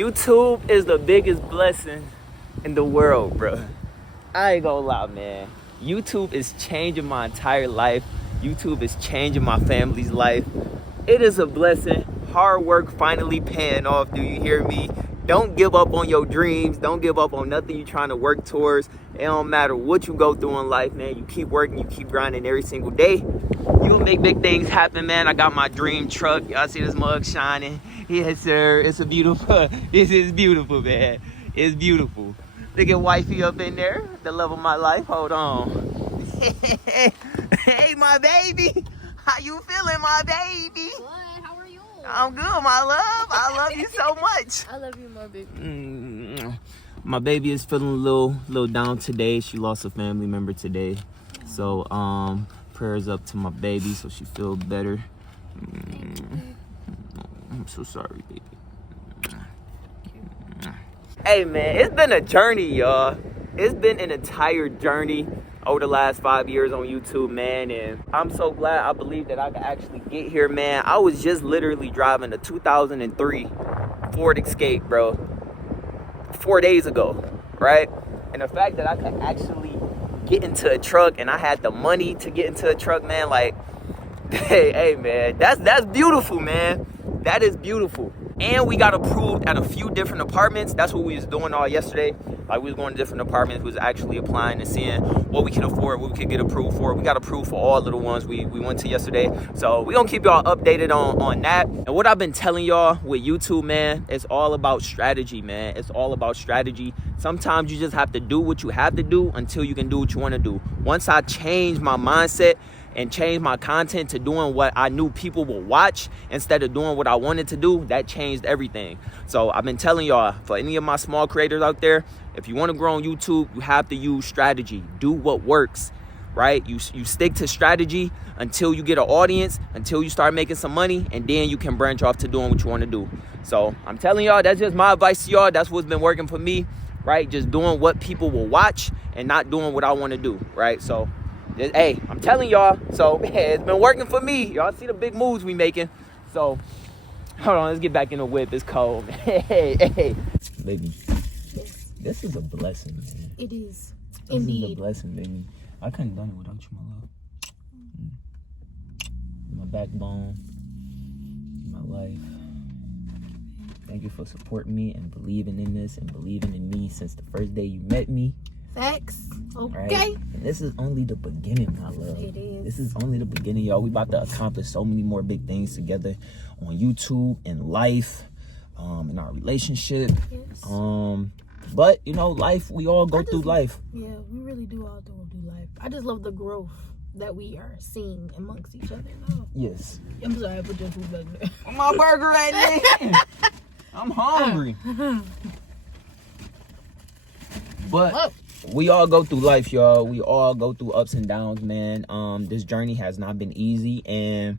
YouTube is the biggest blessing in the world, bro. I ain't gonna lie, man. YouTube is changing my entire life. YouTube is changing my family's life. It is a blessing. Hard work finally paying off. Do you hear me? Don't give up on your dreams. Don't give up on nothing you're trying to work towards. It don't matter what you go through in life, man. You keep working, you keep grinding every single day. You'll make big things happen, man. I got my dream truck. Y'all see this mug shining? Yes, sir. It's a beautiful, this is beautiful, man. It's beautiful. Look at wifey up in there, the love of my life. Hold on. Hey, my baby. How you feeling, my baby? Good. How are you? I'm good, my love. I love you so much. I love you more, baby. My baby is feeling a little down today. She lost a family member today. So, prayers up to my baby so she feel better. I'm so sorry, baby. Hey, man, it's been a journey, y'all. It's been an entire journey over the last 5 years on YouTube, man, and I'm so glad I believe that I could actually get here, man. I was just literally driving a 2003 Ford Escape, bro, 4 days ago, right? And the fact that I could actually get into a truck and I had the money to get into a truck, man, like, hey, man, that's beautiful, man. That is beautiful. And we got approved at a few different apartments. That's what we was doing all yesterday. Like, we was going to different apartments. We was actually applying and seeing what we can afford, what we could get approved for. We got approved for all of the ones we went to yesterday. So we gonna keep y'all updated on that. And what I've been telling y'all with YouTube, man, it's all about strategy, man. It's all about strategy. Sometimes you just have to do what you have to do until you can do what you want to do. Once I changed my mindset and changed my content to doing what I knew people will watch instead of doing what I wanted to do, that changed everything. So I've been telling y'all, for any of my small creators out there, if you want to grow on YouTube, you have to use strategy. Do what works, right? You stick to strategy until you get an audience, until you start making some money, and then you can branch off to doing what you want to do. So I'm telling y'all, that's just my advice to y'all. That's what's been working for me, right? Just doing what people will watch and not doing what I want to do, right? So hey, I'm telling y'all, so hey, it's been working for me. Y'all see the big moves we making. So, hold on, let's get back in the whip. It's cold. Hey. Baby, Yes, this is a blessing, man. it is. This is a Indeed. blessing, baby. I couldn't have done it without you, my love. My backbone, my life. Thank you for supporting me and believing in this and believing in me since the first day you met me. Facts. Okay. Right? And this is only the beginning, my love. It is. This is only the beginning, y'all. We about to accomplish so many more big things together on YouTube, in life, in our relationship. Yes. But you know, life, we all go through life. Yeah, we really do all go through life. I just love the growth that we are seeing amongst each other now. Yes. I'm sorry, I put your food back there. My burger right there. I'm hungry. But we all go through life, y'all. We all go through ups and downs, man. This journey has not been easy, and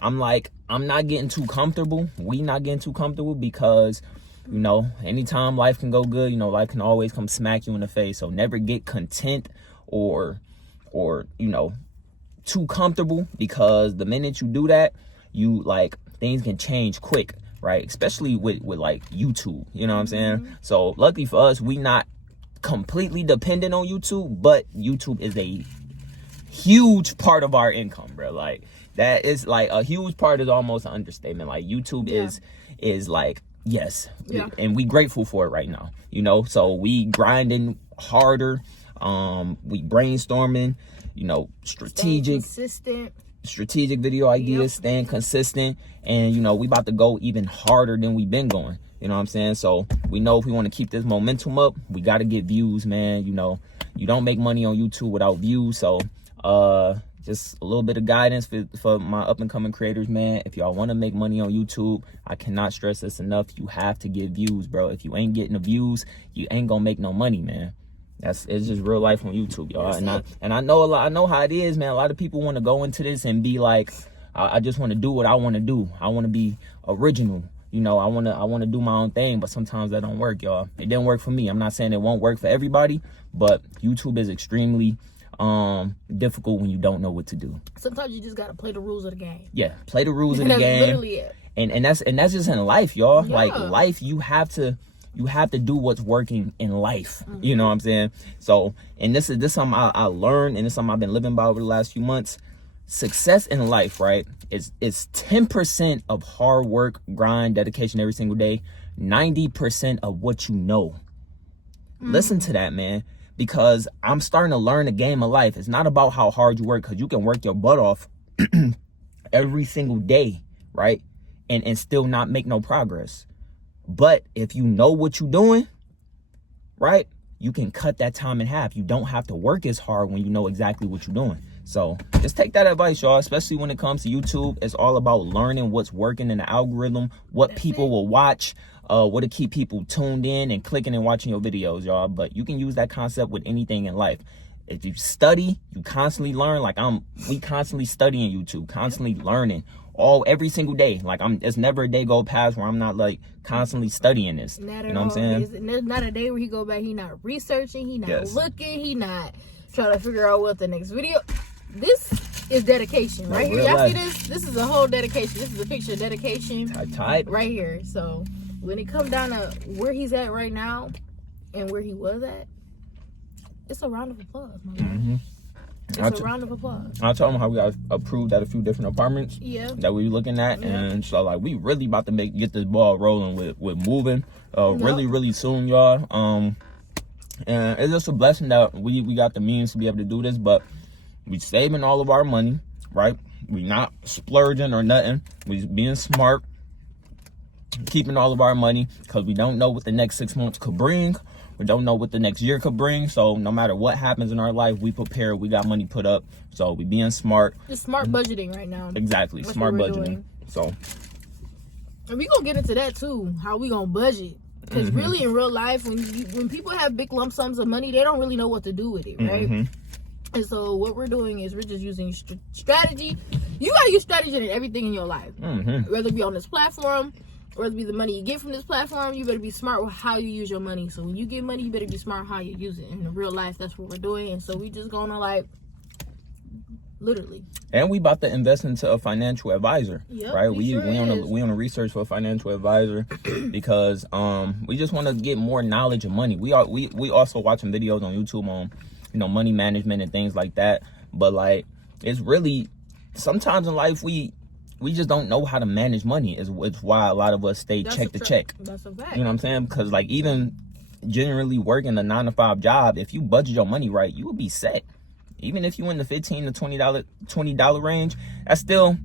I'm not getting too comfortable. We not getting too comfortable because, you know, anytime life can go good, you know, life can always come smack you in the face. So never get content or you know, too comfortable, because the minute you do that, you like things can change quick, right? Especially with like YouTube, you know what I'm saying? So luckily for us, we not completely dependent on YouTube, but YouTube is a huge part of our income, bro. Like, that is like a huge part is almost an understatement. Like, YouTube is like, yes, and we grateful for it right now, you know. So we grinding harder, we brainstorming, you know, strategic video ideas, staying consistent, and you know, we about to go even harder than we've been going. You know what I'm saying? So we know if we want to keep this momentum up, we got to get views, man. You know, you don't make money on YouTube without views. So just a little bit of guidance for my up and coming creators, man. If y'all want to make money on YouTube, I cannot stress this enough. You have to get views, bro. If you ain't getting the views, you ain't gonna make no money, man. It's just real life on YouTube, y'all. And I know I know how it is, man. A lot of people want to go into this and be like, I just want to do what I want to do. I want to be original. You know, I want to do my own thing, but sometimes that don't work, y'all. It didn't work for me. I'm not saying it won't work for everybody, but YouTube is extremely difficult when you don't know what to do. Sometimes you just gotta play the rules of the game. Yeah, play the rules of the That's game. literally it. And that's just in life, y'all. Yeah. Like life, you have to do what's working in life. You know what I'm saying? So, and this is something I learned, and it's something I've been living by over the last few months. Success in life, right, is 10% of hard work, grind, dedication every single day, 90% of what you know. Listen to that, man, because I'm starting to learn the game of life. It's not about how hard you work, because you can work your butt off every single day, right, and still not make no progress. But if you know what you're doing, right, you can cut that time in half. You don't have to work as hard when you know exactly what you're doing. So just take that advice, y'all, especially when it comes to YouTube. It's all about learning what's working in the algorithm, what people will watch, what to keep people tuned in and clicking and watching your videos, y'all. But you can use that concept with anything in life. If you study, you constantly learn. Like we constantly studying YouTube, constantly learning every single day. Like it's never a day go past where I'm not like constantly studying this. Not you know what I'm saying? There's not a day where he go back, he not researching, he not looking, he not trying to figure out what the next video. This is dedication right here. Y'all see this? This is a whole dedication. This is a picture of dedication right here. So when it comes down to where he's at right now and where he was at, it's a round of applause, my man. It's a round of applause. I told him how we got approved at a few different apartments that we were looking at, and so like we really about to get this ball rolling with moving really soon, y'all. And it's just a blessing that we got the means to be able to do this, but we saving all of our money, right? We not splurging or nothing. We being smart, keeping all of our money, because we don't know what the next 6 months could bring. We don't know what the next year could bring. So no matter what happens in our life, we prepare. We got money put up. So we being smart. Just smart budgeting right now. Exactly. Smart budgeting. Doing. So. And we gonna get into that too. How we gonna budget? Because really in real life, when people have big lump sums of money, they don't really know what to do with it, right? And so what we're doing is we're just using strategy. You gotta use strategy in everything in your life. Whether it be on this platform, or whether it be the money you get from this platform, you better be smart with how you use your money. So when you get money, you better be smart how you use it. In real life, that's what we're doing. And so we just gonna like, literally. And we about to invest into a financial advisor, right? We on a research for a financial advisor because we just want to get more knowledge of money. We also watching videos on YouTube on money management and things like that. But like, it's really sometimes in life we just don't know how to manage money. It's why a lot of us stay check to check. That's a fact. You know what I'm saying? Because like even generally working a 9-to-5 job, if you budget your money right, you will be set. Even if you in the $15 to $20 range, that's still, you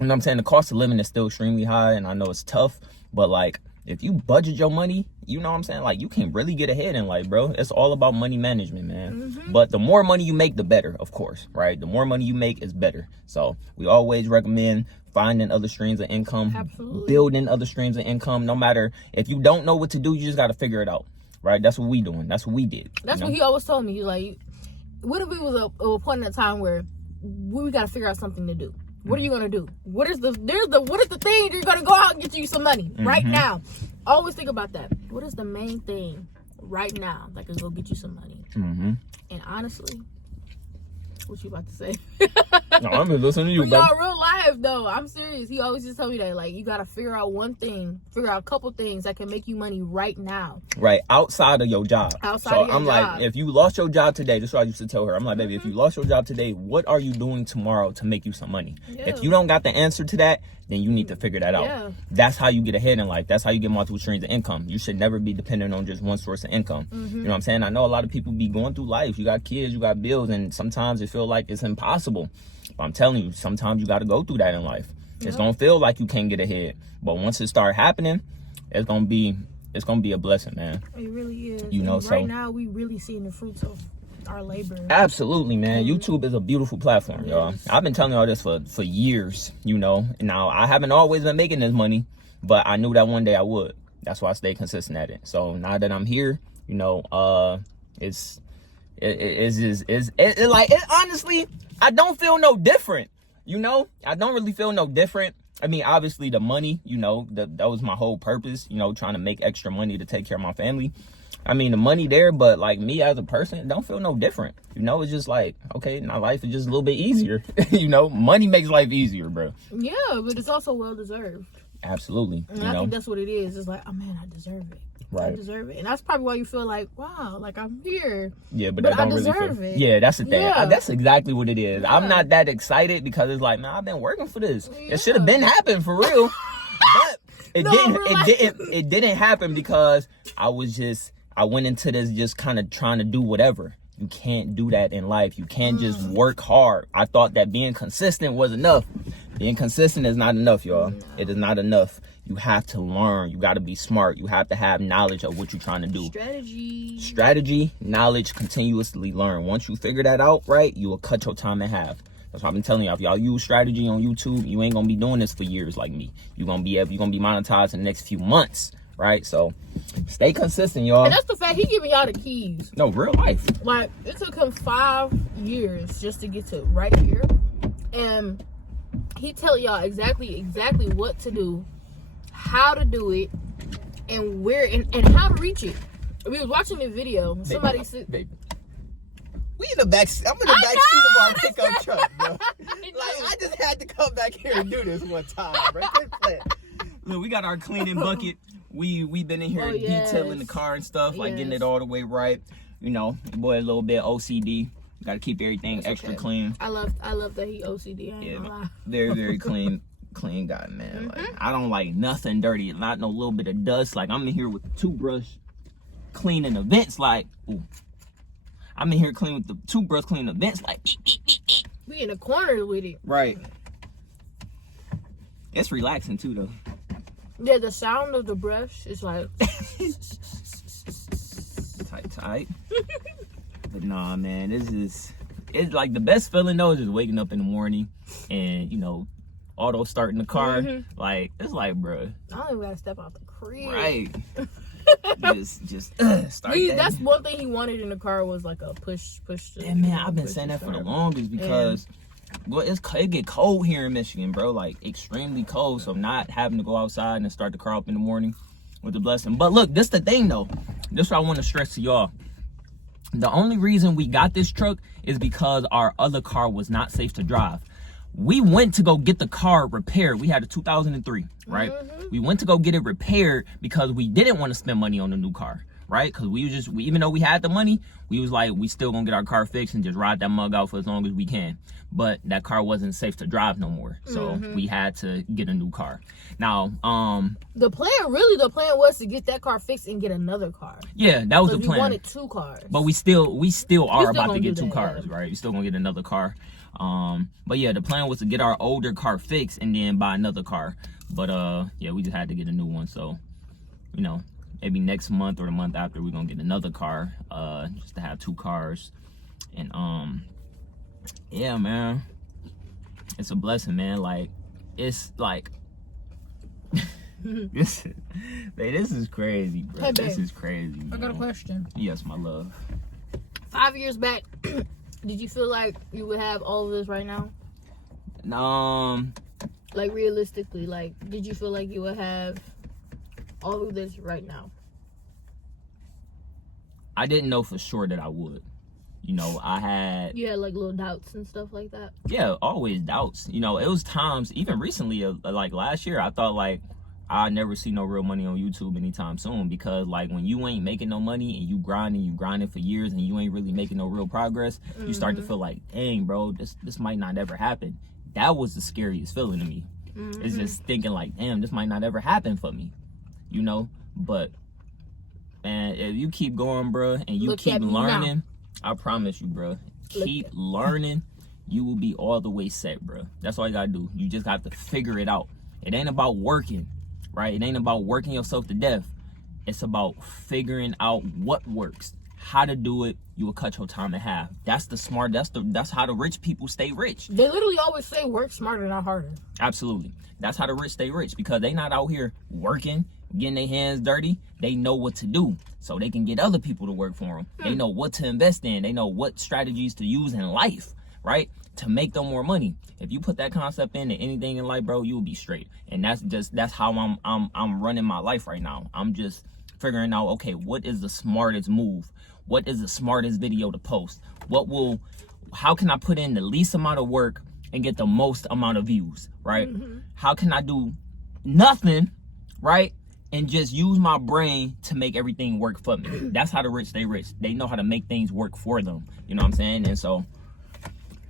know what I'm saying, the cost of living is still extremely high, and I know it's tough, but like if you budget your money, you know what I'm saying, like you can really get ahead in life, bro. It's all about money management, man. But the more money you make, the better, of course, right? The more money you make is better. So we always recommend finding other streams of income, building other streams of income. No matter if you don't know what to do, you just got to figure it out, right? That's what we doing. That's what we did. That's what he always told me. He's like, what if it was a point in a time where we got to figure out something to do? What are you gonna do? What is the thing you're gonna go out and get you some money right now? Always think about that. What is the main thing right now that can go get you some money? And honestly, what you about to say? No, I'm just listening to you, bro. Real life though, I'm serious. He always just tell me that, like, you gotta figure out a couple things that can make you money right now. Right, outside of your job. Like, if you lost your job today, this is what I used to tell her. I'm like, baby, if you lost your job today, what are you doing tomorrow to make you some money? If you don't got the answer to that, then you need to figure that out. That's how you get ahead in life. That's how you get multiple streams of income. You should never be dependent on just one source of income. You know what I'm saying? I know a lot of people be going through life. You got kids, you got bills, and sometimes it feel like it's impossible. But I'm telling you, sometimes you got to go through that in life. It's gonna feel like you can't get ahead, but once it start happening, it's gonna be a blessing, man. It really is. You know, right now we really seeing the fruits of our labor. Absolutely, man. YouTube is a beautiful platform, y'all. I've been telling y'all this for years. Now I haven't always been making this money, but I knew that one day I would. That's why I stay consistent at it. So now that I'm here, honestly, I don't feel no different. I don't really feel no different. I mean, obviously the money, that was my whole purpose, trying to make extra money to take care of my family. I mean, the money there, but like me as a person, don't feel no different. It's just like, okay, now life is just a little bit easier. Money makes life easier, bro. Yeah, but it's also well-deserved. Absolutely. And I think that's what it is. It's like, oh man, I deserve it. Right. I deserve it. And that's probably why you feel like, wow, like I'm here. Yeah, but I don't really deserve feel it. Yeah, that's the thing. Yeah. That's exactly what it is. Yeah. I'm not that excited because it's like, man, I've been working for this. Yeah. It should have been happening for real. But it didn't happen because I went into this just kind of trying to do whatever. You can't do that in life. You can't just work hard. I thought that being consistent was enough. Being consistent is not enough, y'all. It is not enough. You have to learn. You got to be smart. You have to have knowledge of what you're trying to do. Strategy, knowledge, continuously learn. Once you figure that out, right, you will cut your time in half. That's what I've been telling y'all. If y'all use strategy on YouTube, you ain't gonna be doing this for years like me. You're gonna be monetized in the next few months, right? So stay consistent, y'all. And that's the fact, he giving y'all the keys. No, real life. Like, it took him 5 years just to get to right here. And he tell y'all exactly what to do, how to do it, and where and how to reach it. We was watching the video. Somebody said, baby. We in the back. I'm in the back seat of our pickup truck, bro. Like, I just had to come back here and do this one time, bro. Look, we got our cleaning bucket. We been in here detailing the car and stuff, like getting it all the way right. You know, your boy a little bit OCD. Got to keep everything extra clean. I love that he OCD. I ain't gonna lie. Very, very clean guy, man. Like, I don't like nothing dirty, not no little bit of dust. Like, I'm in here with the toothbrush cleaning the vents. Like, ooh. I'm in here cleaning with the toothbrush cleaning the vents. Like, eek, eek, eek, eek. We in the corner with it. Right. It's relaxing too, though. Yeah, the sound of the brush is like tight. But nah, man, it's like the best feeling though is just waking up in the morning and, you know, auto starting the car. Like, it's like, bro, I don't even gotta step out the crib. Right. just start that. That's one thing he wanted in the car was like a push. Yeah, man, I've been saying that for the longest because well, it get cold here in Michigan, bro. Like, extremely cold. So not having to go outside and start the car up in the morning with the blessing. But look, this the thing though. This what I want to stress to y'all. The only reason we got this truck is because our other car was not safe to drive. We went to go get the car repaired. We had a 2003, right? We went to go get it repaired because we didn't want to spend money on a new car, right? Because we even though we had the money, we was like, we still gonna get our car fixed and just ride that mug out for as long as we can. But that car wasn't safe to drive no more. So we had to get a new car. Now, the plan was to get that car fixed and get another car. Yeah, that was the plan. We wanted 2 cars. But we still are about to get 2 cars, right? We still gonna get another car. But yeah, the plan was to get our older car fixed and then buy another car. But yeah, we just had to get a new one. So, you know, maybe next month or the month after we're gonna get another car, just to have 2 cars. And yeah, man, it's a blessing, man. Like, it's like this is crazy, bro. Hey, this is crazy, I got a question. Yes, my love. 5 years back, did you feel like you would have all of this right now? Like, realistically, like, did you feel like you would have all of this right now? I didn't know for sure that I would. You know, you had like little doubts and stuff like that? Yeah, always doubts. You know, it was times, even recently, like last year, I thought like I'd never see no real money on YouTube anytime soon, because like when you ain't making no money and you grinding for years and you ain't really making no real progress, you start to feel like, dang, bro, this might not ever happen. That was the scariest feeling to me. It's just thinking like, damn, this might not ever happen for me, you know? But man, if you keep going, bro, and you keep learning, I promise you, bro, keep learning, you will be all the way set, bro. That's all you gotta do. You just got to figure it out. It ain't about working, right? It ain't about working yourself to death. It's about figuring out what works, how to do it. You will cut your time in half. That's how the rich people stay rich. They literally always say work smarter, not harder. Absolutely. That's how the rich stay rich, because they not out here working, getting their hands dirty. They know what to do so they can get other people to work for them. They know what to invest in. They know what strategies to use in life, right, to make them more money. If you put that concept into anything in life, bro, you will be straight. And that's how I'm running my life right now. I'm just figuring out, okay, what is the smartest move? What is the smartest video to post? How can I put in the least amount of work and get the most amount of views, right? How can I do nothing, right? And just use my brain to make everything work for me. That's how the rich stay rich. They know how to make things work for them. You know what I'm saying? And so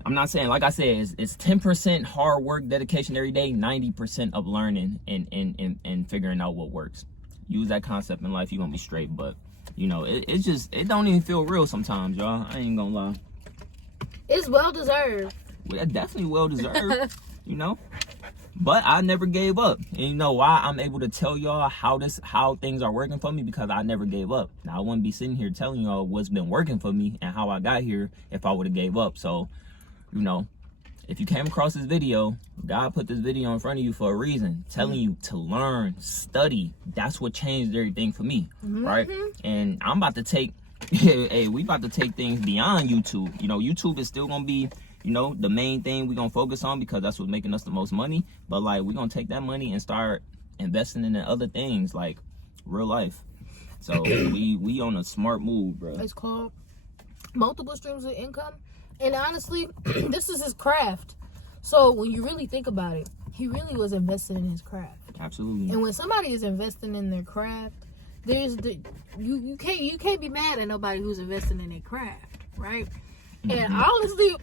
I'm not saying, like I said, it's 10% hard work, dedication every day, 90% of learning and figuring out what works. Use that concept in life, you're gonna be straight. But you know, it don't even feel real sometimes, y'all. I ain't gonna lie. It's well deserved. Well, definitely well deserved, you know. But I never gave up. And you know why I'm able to tell y'all how things are working for me? Because I never gave up. Now I wouldn't be sitting here telling y'all what's been working for me and how I got here if I would have gave up. So, you know, if you came across this video, God put this video in front of you for a reason, telling you to learn, study. That's what changed everything for me, right? And I'm about to take, hey, we about to take things beyond YouTube. You know, YouTube is still gonna be, you know, the main thing we're gonna focus on because that's what's making us the most money. But like, we're gonna take that money and start investing in other things like real life. So we on a smart move, bro. It's called multiple streams of income. And honestly, this is his craft. So when you really think about it, he really was investing in his craft. Absolutely. And when somebody is investing in their craft, there's you can't be mad at nobody who's investing in their craft, right? And honestly,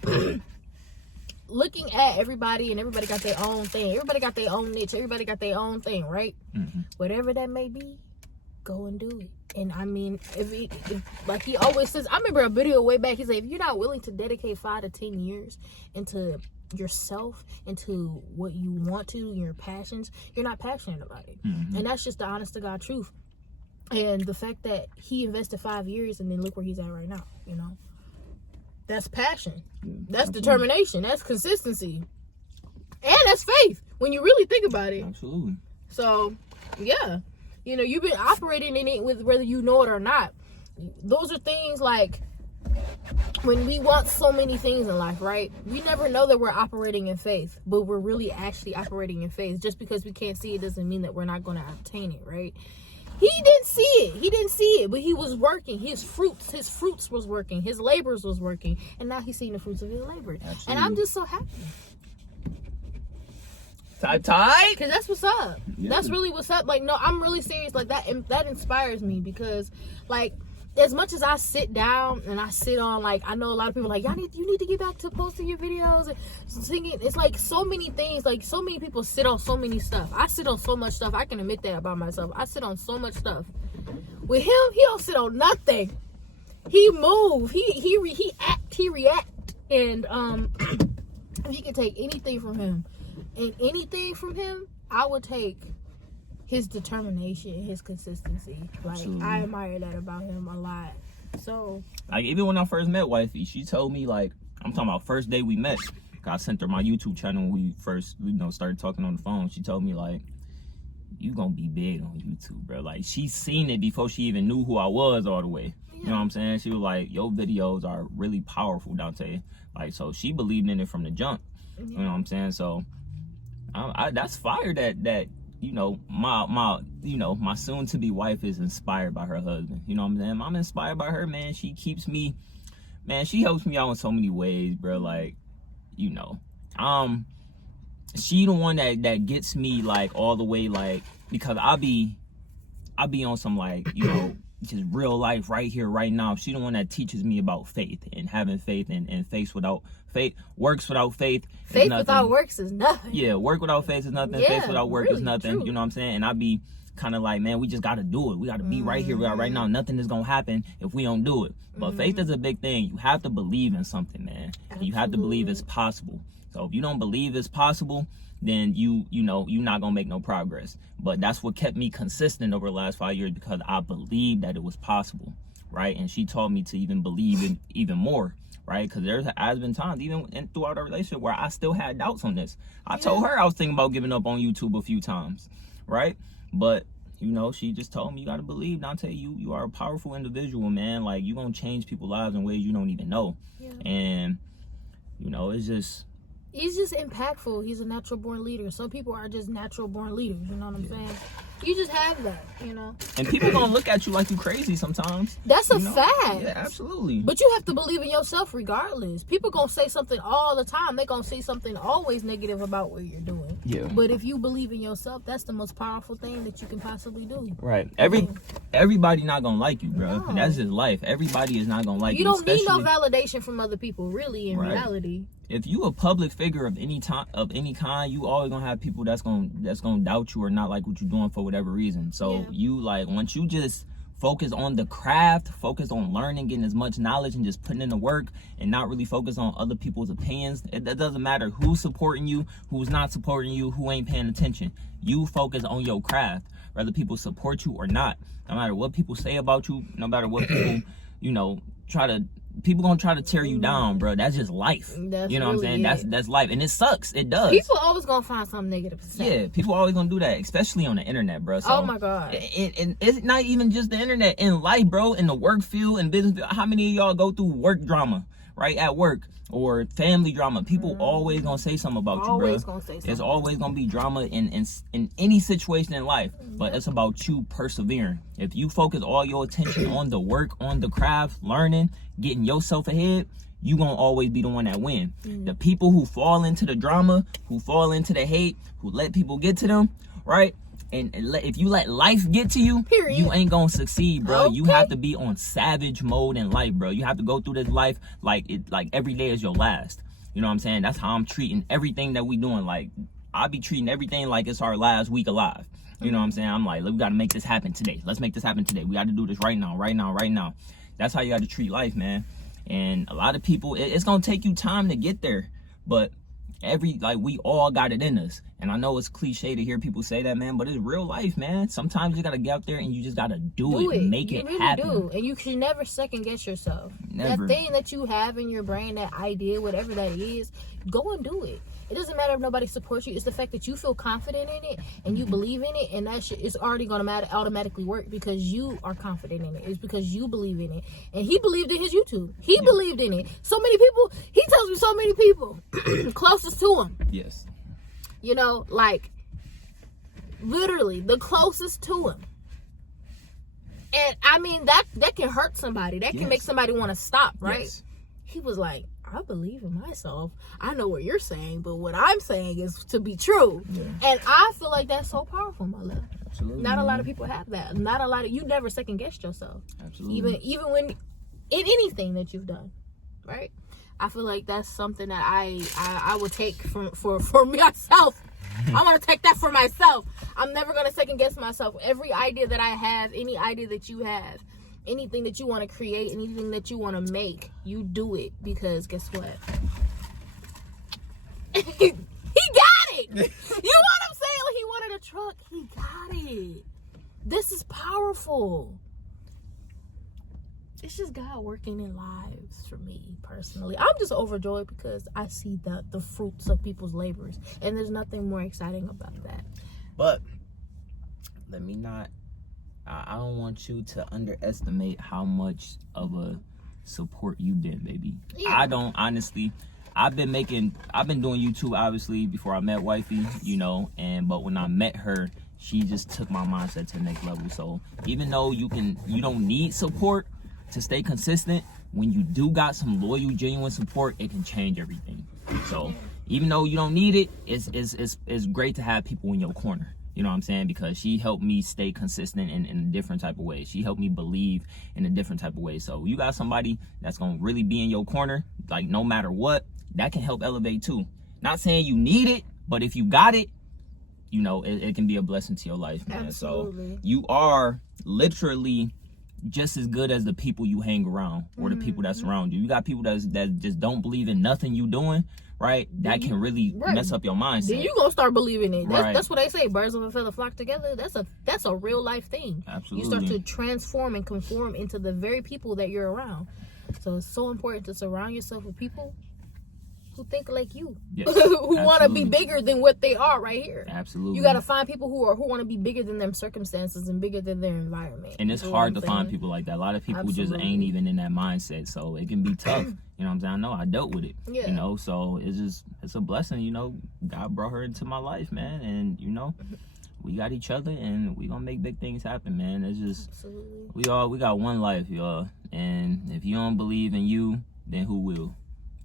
looking at everybody, and everybody got their own thing. Everybody got their own niche. Everybody got their own thing, right? Whatever that may be, go and do it. And I mean, if like he always says, I remember a video way back, he said, if you're not willing to dedicate 5 to 10 years into yourself, into what you want to, your passions, you're not passionate about it. And that's just the honest to God truth. And the fact that he invested 5 years and then look where he's at right now, you know, that's passion. That's determination. That's consistency. And that's faith when you really think about it. Absolutely. So, yeah. You know, you've been operating in it with whether you know it or not. Those are things like when we want so many things in life, right? We never know that we're operating in faith, but we're really actually operating in faith. Just because we can't see it doesn't mean that we're not going to obtain it, right? He didn't see it. He didn't see it, but he was working. His fruits was working. His labors was working. And now he's seeing the fruits of his labor. Absolutely. And I'm just so happy. Tight. Because that's what's up. Yeah. That's really what's up. Like, no, I'm really serious. Like, that inspires me because, like, as much as I sit down and I sit on, like, I know a lot of people are like, you need to get back to posting your videos and singing. It's like so many things. Like, so many people sit on so many stuff. I sit on so much stuff. I can admit that about myself. I sit on so much stuff. With him, he don't sit on nothing. He move. He act. He react. And if you can take anything from him, and anything from him, I would take his determination, his consistency. Like, absolutely. I admire that about him a lot. So, like, even when I first met Wifey, she told me, like, I'm talking about first day we met. I sent her my YouTube channel when we first, you know, started talking on the phone. She told me, like, you gonna be big on YouTube, bro. Like, she seen it before she even knew who I was all the way. Yeah. You know what I'm saying? She was like, your videos are really powerful, Dante. Like, so she believed in it from the jump. Yeah. You know what I'm saying? So, that's fire that you know, my soon to be wife is inspired by her husband. You know what I'm saying? I'm inspired by her, man. She keeps me, man, she helps me out in so many ways, bro. Like, you know, she the one that gets me, like, all the way, like, because I be on some, like, you know, just real life right here, right now. She the one that teaches me about faith and having faith and faith without faith, works without faith. Faith without works is nothing. Yeah, work without faith is nothing. Yeah, faith without work is nothing. True. You know what I'm saying? And I be kind of like, man, we just got to do it. We got to be right here. We are right now. Nothing is going to happen if we don't do it. But faith is a big thing. You have to believe in something, man. Absolutely. You have to believe it's possible. So if you don't believe it's possible, then you know, you're not going to make no progress. But that's what kept me consistent over the last 5 years, because I believed that it was possible, right? And she taught me to even believe in even more, right? Because there has been times, even throughout our relationship, where I still had doubts on this. I told her I was thinking about giving up on YouTube a few times, right? But, you know, she just told me, you got to believe, Dante, you are a powerful individual, man. Like, you're going to change people's lives in ways you don't even know. Yeah. And, you know, it's just... He's just impactful. He's a natural born leader. Some people are just natural born leaders. You know what I'm saying? You just have that, you know? And people gonna look at you like you crazy sometimes. That's a fact. Yeah, absolutely. But you have to believe in yourself regardless. People gonna say something all the time. They gonna say something always negative about what you're doing. Yeah. But if you believe in yourself, that's the most powerful thing that you can possibly do. Right. Everybody not gonna like you, bro. No. That's just life. Everybody is not gonna like you. You don't need no validation from other people, really, in reality. If you a public figure of any kind, you always gonna have people that's gonna doubt you or not like what you're doing for whatever reason. So you like, once you just focus on the craft, focus on learning, getting as much knowledge and just putting in the work and not really focus on other people's opinions. It doesn't matter who's supporting you, who's not supporting you, who ain't paying attention. You focus on your craft, whether people support you or not. No matter what people say about you, no matter what people, people gonna try to tear you down, bro. That's just life. That's you know what I'm saying? That's life. And it sucks. It does. People always gonna find something negative to say. Yeah, people always gonna do that, especially on the internet, bro. So, oh my God. And it's not even just the internet. In life, bro, in the work field and business field, how many of y'all go through work drama, right? At work, or family drama? People always gonna say something about you, bro. Gonna say something. There's always gonna be drama in any situation in life, but it's about you persevering. If you focus all your attention on the work, on the craft, learning, getting yourself ahead, you gonna always be the one that win. The people who fall into the drama, who fall into the hate, who let people get to them, right? And if you let life get to you, you ain't gonna succeed, bro. You have to be on savage mode in life, bro. You have to go through this life like every day is your last. You know what I'm saying? That's how I'm treating everything that we doing. Like, I be treating everything like it's our last week alive. You know what I'm saying? I'm like, we gotta make this happen today. Let's make this happen today. We gotta do this right now, right now, right now. That's how you gotta treat life, man. And a lot of people, it's gonna take you time to get there, but we all got it in us. And I know it's cliche to hear people say that, man, but it's real life, man. Sometimes you gotta get out there and you just gotta do it. Make it happen. Do. And you should never second guess yourself. Never. That thing that you have in your brain, that idea, whatever that is, go and do it. It doesn't matter if nobody supports you. It's the fact that you feel confident in it and you believe in it, and that shit is already going to automatically work because you are confident in it. It's because you believe in it. And he believed in his YouTube. He believed in it. So many people, he tells me so many people closest to him. Yes. You know, like, literally the closest to him. And I mean, that can hurt somebody. That can make somebody want to stop, right? Yes. He was like, I believe in myself. I know what you're saying, but what I'm saying is to be true. Yeah. And I feel like that's so powerful, my love. Absolutely. Not a lot of people have that. Not a lot of, you never second guessed yourself. Absolutely. Even when, in anything that you've done, right? I feel like that's something that I would take for myself. I'm going to take that for myself. I'm never going to second guess myself. Every idea that I have, any idea that you have, anything that you want to create, anything that you want to make, you do it, because guess what? He got it. You know what I'm saying? Like, he wanted a truck. He got it. This is powerful. It's just God working in lives for me personally. I'm just overjoyed because I see the fruits of people's labors, and there's nothing more exciting about that. But let me not, I don't want you to underestimate how much of a support you've been, baby. Yeah. I don't, honestly. I've been doing YouTube obviously before I met wifey, you know, but when I met her, she just took my mindset to the next level. So even though you don't need support to stay consistent, when you do got some loyal, genuine support, it can change everything. So even though you don't need it, it's great to have people in your corner. You know what I'm saying? Because she helped me stay consistent in a different type of way. She helped me believe in a different type of way. So you got somebody that's going to really be in your corner, like no matter what, that can help elevate too. Not saying you need it, but if you got it, you know, it can be a blessing to your life, man. Absolutely. So you are literally just as good as the people you hang around or the people that surround you. You got people that just don't believe in nothing you doing, right? That can really mess up your mindset. Then you gonna start believing it. That's what they say. Birds of a feather flock together. That's a real life thing. Absolutely. You start to transform and conform into the very people that you're around. So it's so important to surround yourself with people who think like you, who want to be bigger than what they are right here. Absolutely. You got to find people who want to be bigger than their circumstances and bigger than their environment. And it's hard to find people like that. A lot of people just ain't even in that mindset, so it can be tough. You know what I'm saying? I know I dealt with it. Yeah. You know, so it's a blessing. You know, God brought her into my life, man, and you know, we got each other, and we gonna make big things happen, man. It's just we got one life, y'all, and if you don't believe in you, then who will?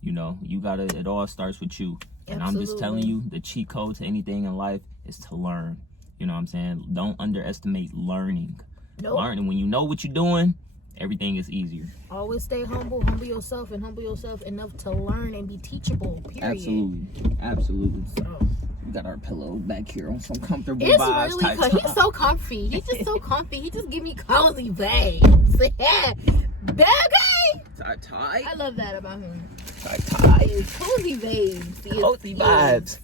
You know, it all starts with you. And I'm just telling you, the cheat code to anything in life is to learn. You know what I'm saying? Don't underestimate learning. Nope. Learning. When you know what you're doing, everything is easier. Always stay humble. Humble yourself enough to learn and be teachable. Period. Absolutely. So we got our pillows back here on some comfortable it's vibes. really he's so comfy. He's just so comfy. He just give me cozy vibes. Yeah. Okay. Tight. I love that about him. Tight. It's cozy vibes. Cozy vibes.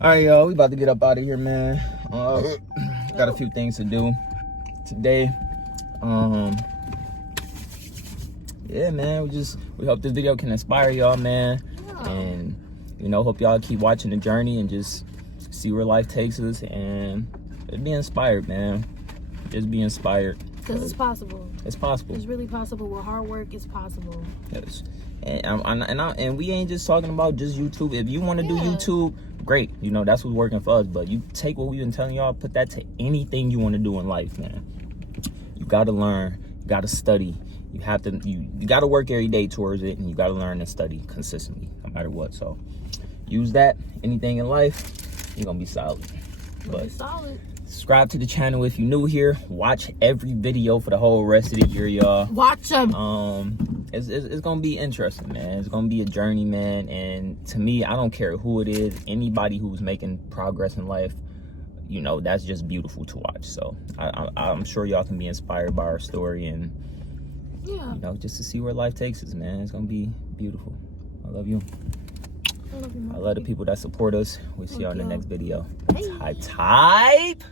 All right, y'all. We about to get up out of here, man. Got a few things to do today. Yeah, man. We hope this video can inspire y'all, man. Yeah. And hope y'all keep watching the journey and just see where life takes us and just be inspired, man. Just be inspired. Because it's possible. It's possible. It's really possible. With hard work, it's possible. Yes. And we ain't just talking about just YouTube. If you want to do YouTube, great. That's what's working for us. But you take what we've been telling y'all, put that to anything you want to do in life, man. You got to learn. You got to study. You have to. You got to work every day towards it, and you got to learn and study consistently, no matter what. So use that. Anything in life, you're gonna be solid. Subscribe to the channel if you're new here. Watch every video for the whole rest of the year, y'all. Watch them. It's gonna be interesting, man. It's gonna be a journey, man. And to me, I don't care who it is. Anybody who's making progress in life, that's just beautiful to watch. So I'm sure y'all can be inspired by our story and just to see where life takes us, man. It's gonna be beautiful. I love you. I love the people that support us. We'll see y'all in the next video. Hey. Type.